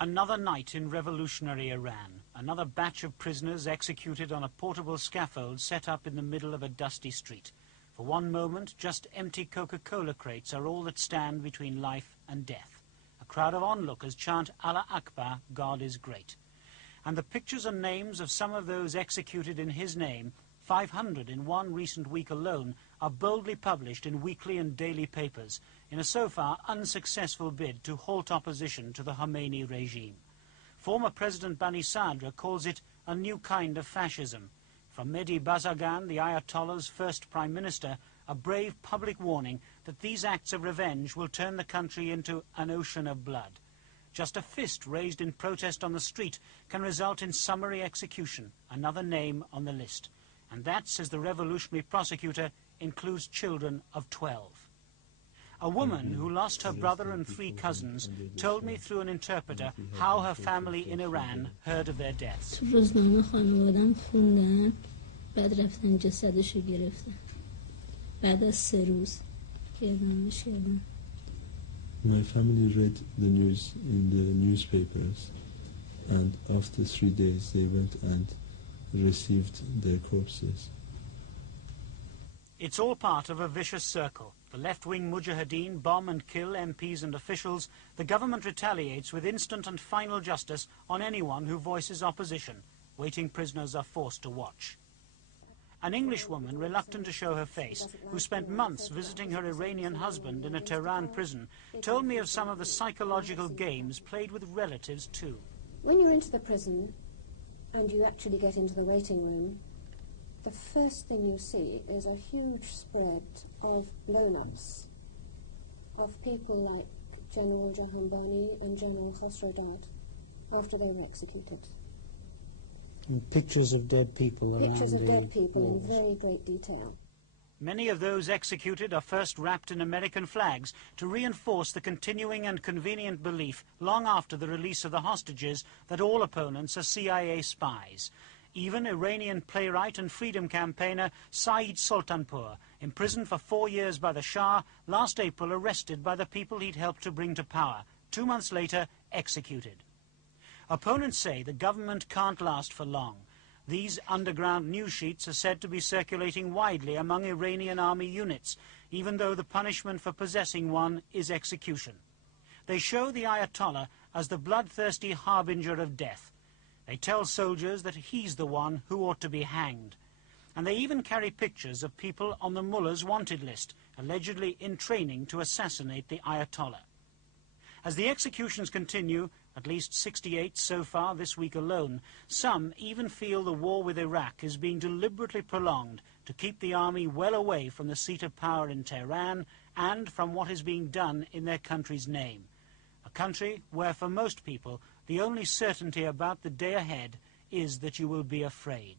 Another night in revolutionary Iran. Another batch of prisoners executed on a portable scaffold set up in the middle of a dusty street. For one moment, just empty Coca-Cola crates are all that stand between life and death. A crowd of onlookers chant Allah Akbar, God is great. And the pictures and names of some of those executed in his name, 500 in one recent week alone, are boldly published in weekly and daily papers in a so far unsuccessful bid to halt opposition to the Khomeini regime. Former President Bani Sadr calls it a new kind of fascism. From Mehdi Bazargan, the Ayatollah's first Prime Minister, a brave public warning that these acts of revenge will turn the country into an ocean of blood. Just a fist raised in protest on the street can result in summary execution, another name on the list. And that, says the revolutionary prosecutor, includes children of 12. A woman who lost her brother and 3 cousins told me through an interpreter how her family in Iran heard of their deaths. My family read the news in the newspapers, and after 3 days they went and received their corpses. It's all part of a vicious circle. The left-wing mujahideen bomb and kill MPs and officials. The government retaliates with instant and final justice on anyone who voices opposition. Waiting prisoners are forced to watch. An English woman, reluctant to show her face, who spent months visiting her Iranian husband in a Tehran prison, told me of some of the psychological games played with relatives too. When you're into the prison and you actually get into the waiting room, the first thing you see is a huge spread of blow-ups of people like General Jahanbani and General Khosrow after they were executed. And pictures of dead people around Pictures of dead people walls. in very great detail. Many of those executed are first wrapped in American flags to reinforce the continuing and convenient belief, long after the release of the hostages, that all opponents are CIA spies. Even Iranian playwright and freedom campaigner Saeed Soltanpour, imprisoned for 4 years by the Shah, last April arrested by the people he'd helped to bring to power. 2 months later, executed. Opponents say the government can't last for long. These underground news sheets are said to be circulating widely among Iranian army units, even though the punishment for possessing one is execution. They show the Ayatollah as the bloodthirsty harbinger of death. They tell soldiers that he's the one who ought to be hanged. And they even carry pictures of people on the mullah's wanted list, allegedly in training to assassinate the Ayatollah. As the executions continue, at least 68 so far this week alone, some even feel the war with Iraq is being deliberately prolonged to keep the army well away from the seat of power in Tehran and from what is being done in their country's name. A country where, for most people, the only certainty about the day ahead is that you will be afraid.